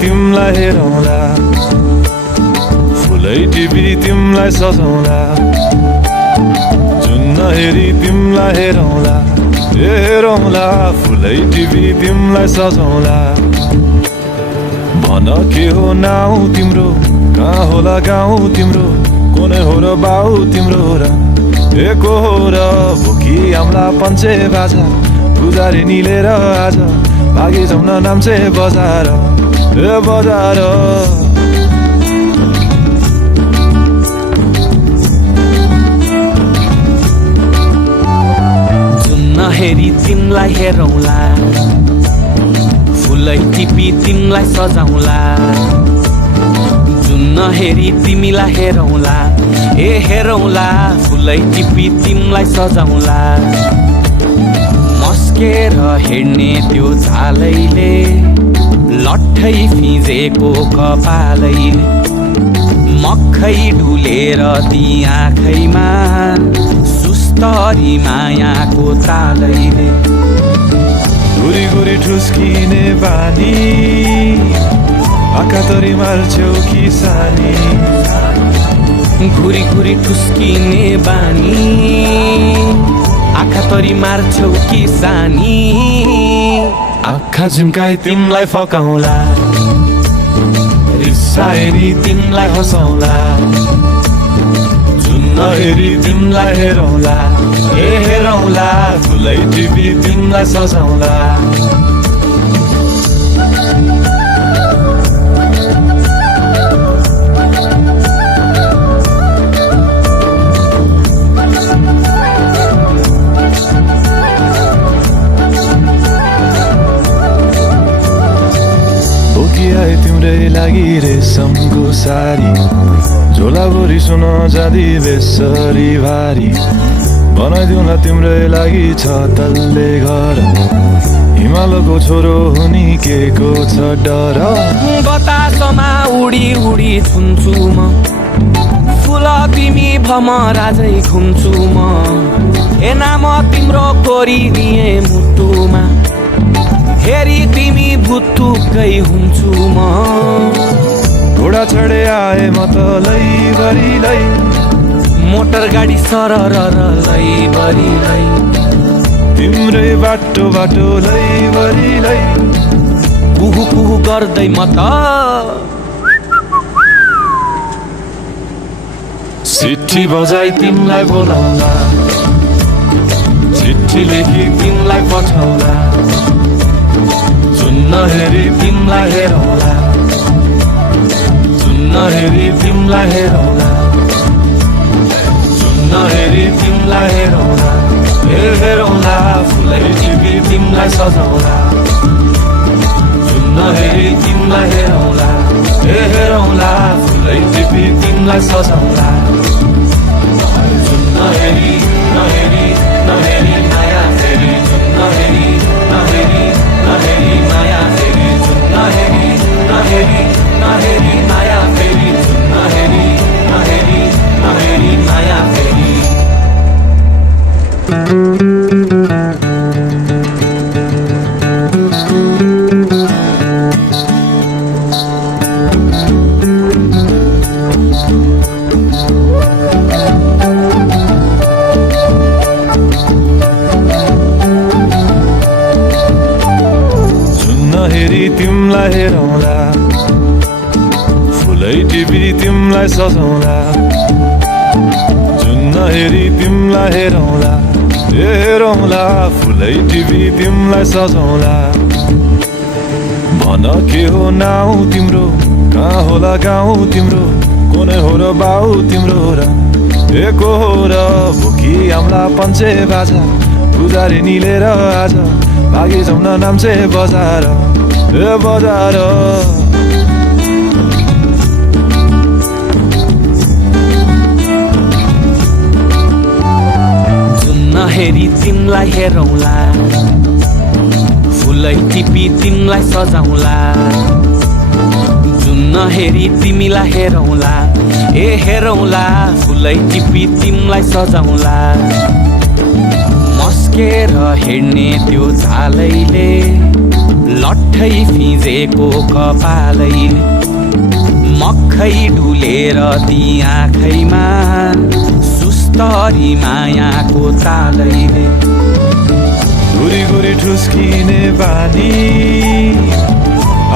तिमलाई हेरौँला फुलै टिपी तिमलाई सजाउँला जुन नहेरी तिमलाई हेरौँला हेरौँला फुलै टिपी तिमलाई सजाउँला भन के हो नाउ तिम्रो कहाँ होला गाउँ तिम्रो कुनै हो र बाउ तिम्रो र एको हो र भोकी आम्ला पञ्चे बाजा पुजारी निलेर आज भागी जाउँ न नाम्चे बजार ए बजार जुन नहेरी तिमलाई हेरौँला फुलै टिपी तिमलाई सजाउँला जुन नहेरी तिमीलाई हेरौँला ए हेरौँला फुलै टिपी तिमलाई सजाउँला मस्केर हेर्ने त्यो झालैले लट्ठै फिजेको कपालैले मक्खै डुलेर ती आँखैमा सुस्तरी मायाको तालैले गुरी गुरी ठुस्किने बानी आँखातरी मार्छौ कि सानी घुरी घुरी ठुस्किने बानी आँखा तरी मार्छौ कि सानी आँखा झुम्काई तिमलाई फकाउँला रिसाएरी तिमलाई हँसाउँला जुन नहेरी तिमलाई हेरौँला ए हेरौँला फुलै टिपी तिमलाई सजाउँला तिम्रै लागि रेशमको सारी झोलाभरि सुन जाँदी बेसरी भारी बनाइदिउँला तिम्रै लागि छ तल्ले घर हिमालको छोरो हुनी के को छ डर बतासमा उडी उडी छुन्छु म फुल तिमी भमराजै घुम्छु म ए नाम तिम्रो कोरिदिए मुटुमा हेरी तिमी भुत्तुकै हुन्छु म घोडा चढे आए म त लैभरि लै मोटर गाडी सरर लैभरि लै तिम्रै बाटो बाटो लैभरि लै कुहु कुहु गर्दै म त चिट्ठी बजाई तिमलाई बोलाउँला चिट्ठी लेखी तिमलाई पठाउँला जुन नहेरी तिमलाई हेरौँला जुन नहेरी तिमलाई हेरौँला जुन नहेरी तिमलाई हेरौँला हेरौँला फुलै टिपी तिमलाई सजाउँला जुन नहेरी तिमलाई हेरौँला हेरौँला फुलै टिपी तिमलाई सजाउँला जुन नहेरी नहेरी नहेरी माया फेरि जुन नहेरी नहेरी नहेरी माया फेरि जुन नहेरी नहेरी नहेरी माया फेरि जुन नहेरी नहेरी नहेरी माया फेरि तिमलाई हेरौँला फुलै टिपी तिमलाई सजाउँला जुन नहेरी तिमलाई हेरौँला हेरौँला फुलै टिपी तिमलाई सजाउँला भन के हो नाउ तिम्रो कहाँ होला गाउँ तिम्रो कुनै हो र बाउ तिम्रो र एको हो र भोकी आम्ला पञ्चे बाजा पुजारी निलेर आज भागी जाउँ न नाम्चे बजार ए बजार जुन हेरी तिमलाई हेरौँला फुलै टिपी तिमलाई सजाउँला जुन हेरी तिमीलाई हेरौँला ए हेरौँला फुलै टिपी तिमलाई सजाउँला मस्केर हेर्ने त्यो झालैले लट्ठै फिजेको कपालैले मक्खै डुलेर ती आँखैमा सुस्तरी मायाको तालैले गुरी गुरी ठुस्किने बानी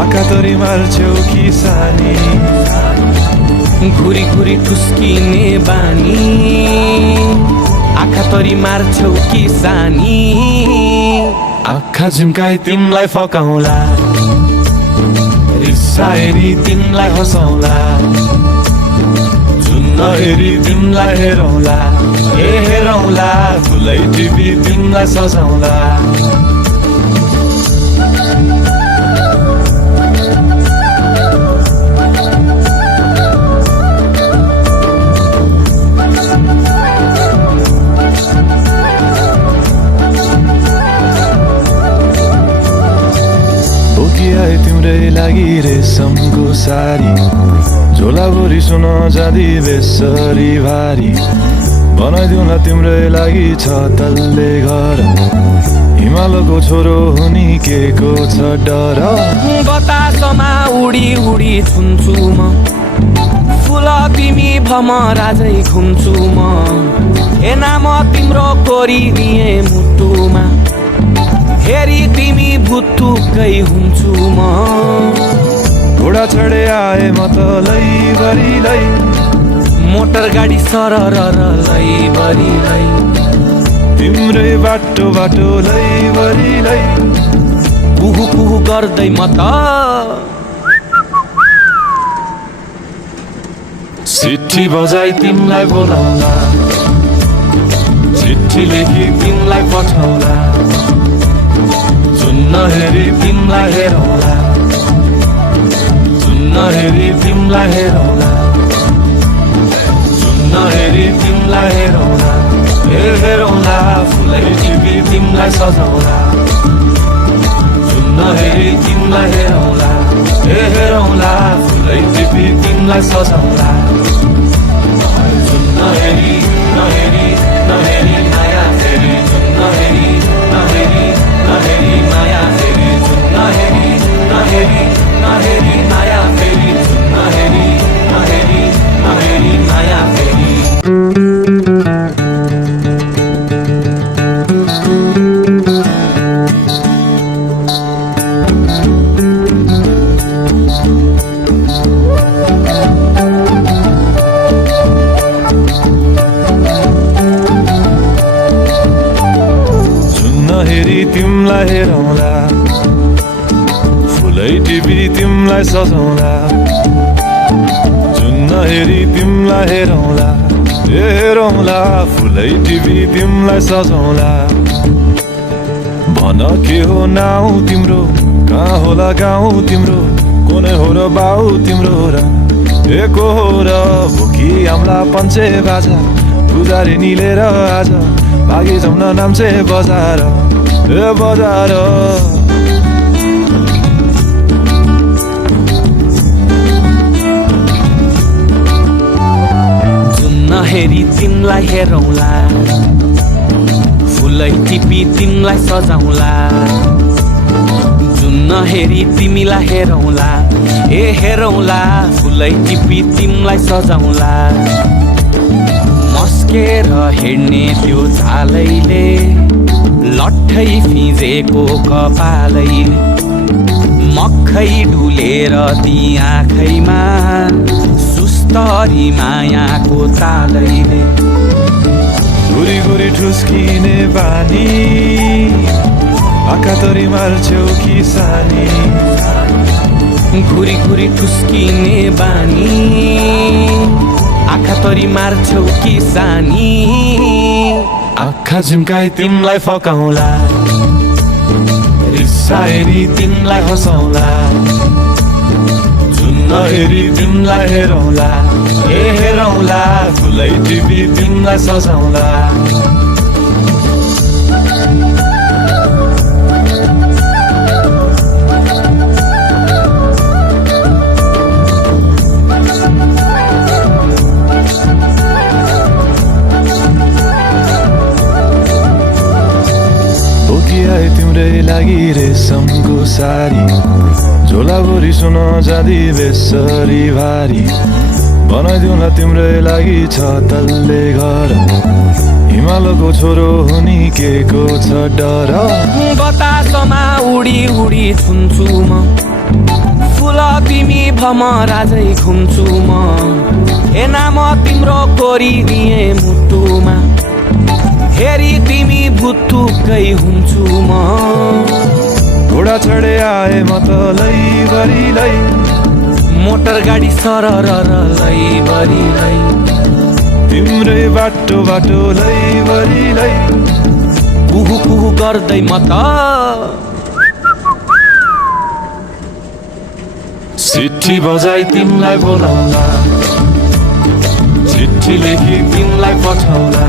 आँखातरी मार्छौ कि सानी घुरी घुरी ठुस्किने बानी आँखातरी मार्छौ कि सानी आँखा झुम्काई तिमलाई फकाउँला रिसाएरी तिमलाई हँसाउँला जुन हेरी तिमलाई हेरौँला ए हेरौँला फुलै टिपी तिमलाई सजाउँला बोकिआए तिम्रै लागि रेशमको सारी झोलाभरि सुन जाँदी बेसरी भारी बनाइदिउँला तिम्रै लागि छ तल्ले घर हिमालको छोरो हुनी के को छ डर बतासमा उडी उडी छुन्छु म फुल तिमी भमराजै घुम्छु म ए नाम तिम्रो कोरिदिए मुटुमा हेरी तिमी भुत्तुकै हुन्छु म घोडा चढे आए म त लैभरि मोटर गाडी सरर लैभरि तिम्रै बाटो बाटो लैभरि पुहु पुहु गर्दै म त चिट्ठी बजाई तिमलाई बोलाउँला चिट्ठी लेखी तिमलाई पठाउँला जुन हेरी तिमलाई हेरौँला जुन हेरी तिमलाई हेरौँला जुन हेरी तिमलाई हेरौँला ए हेरौँला फुलै टिपी तिमलाई सजाउँला जुन हेरी तिमलाई हेरौँला ए हेरौँला फुलै टिपी तिमलाई सजाउँला जुन हेरी नहेरी नहेरी माया फेरि जुन हेरी नहेरी नहेरी माया फेरि जुन हेरी नहेरी नहेरी माया फेरि जुन हेरी नहेरी नहेरी माया फेरि हेरी तिमलाई हेरौँला फुलै टिपी तिमलाई सजाउँला जुन हेरी तिमलाई हेरौँला ए हेरौँला फुलै टिपी तिमलाई सजाउँला भन के हो नाउ तिम्रो कहाँ होला गाउँ तिम्रो कोने हो र बाउ तिम्रो र एको हो र भोकी आम्ला पञ्चे बाजा पुजारी निलेर आज भागी जाउन नाम्चे बजार ए बजार जुन हेरी तिमलाई हेरौँला फुलै टिपी तिमलाई सजाउँला जुन हेरी तिमीलाई हेरौँला ए हेरौँला फुलै टिपी तिमलाई सजाउँला मस्केर हेर्ने त्यो झालैले लट्ठै फिजेको कपालैले मक्खै डुलेर ती आँखैमा सुस्तरी मायाको तालैले गुरी गुरी ठुस्किने बानी आँखातरी मार्छौ कि सानी घुरी घुरी ठुस्किने बानी आँखातरी मार्छौ कि सानी आँखा झुम्काई तिमलाई फकाउँला रिसाएरी तिमलाई हँसाउँला जुन हेरी तिमलाई हेरौँला ए हेरौँला फुलै टिपी तिमलाई सजाउँला आए तिम्रै लागि रेशमको सारी झोलाभरि सुन जाँदी बेसरी भारी बनाइदिउँला तिम्रै लागि छ तल्ले घर हिमालको छोरो हुनी के को छ डर बतासमा उडी उडी छुन्छु म फुल तिमी भमराजै घुम्छु म ए नाम तिम्रो कोरिदिए मुटुमा हेरी तिमी भुत्तुकै हुन्छु म घोडा चढे आए म त लैभरि लै मोटर गाडी सरर लैभरि लै तिम्रै बाटो बाटो लैभरि लै कुहु कुहु गर्दै म त चिट्ठी बजाई तिमलाई बोलाउला चिट्ठी लेखी तिमलाई पठाउला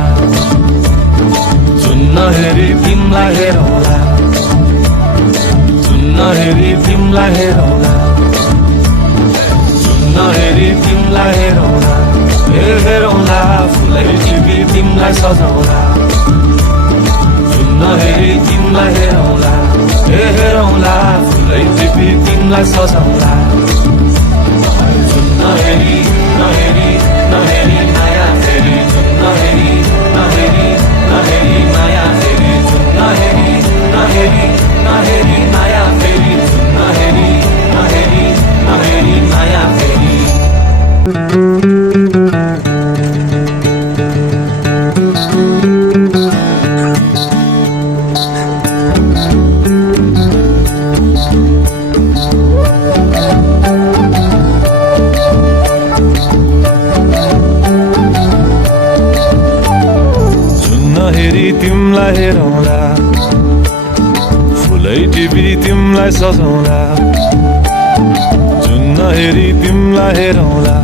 चुन्न हेरी तिमलाई हेरौला चुन्न हेरी तिमलाई हेरौला चुन्न हेरी तिमलाई हेरौला हेरौला फुलै टिपी तिमलाई सजाउला चुन्न हेरी तिमलाई हेरौला हेरौला फुलै टिपी तिमलाई सजाउला चुन्न हेरी नहेरी नहेरी माया फेरि चुन्न हेरी नहेरी नहेरी माया फेरि चुन्न हेरी नहेरी नहेरी माया फेरि चुन्न हेरी नहेरी नहेरी माया फेरि तिमलाई हेरौला फुलै टिपी तिमलाई सजाउला चुन्न हेरी तिमलाई हेरौला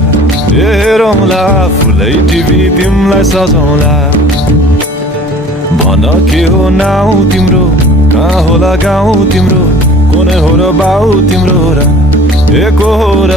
हेरौला फुलै टिपी तिमलाई सजाउला भन के हो नाउ तिम्रो कहाँ होला गाउँ तिम्रो कुनै हो र बाउ तिम्रो र एको हो र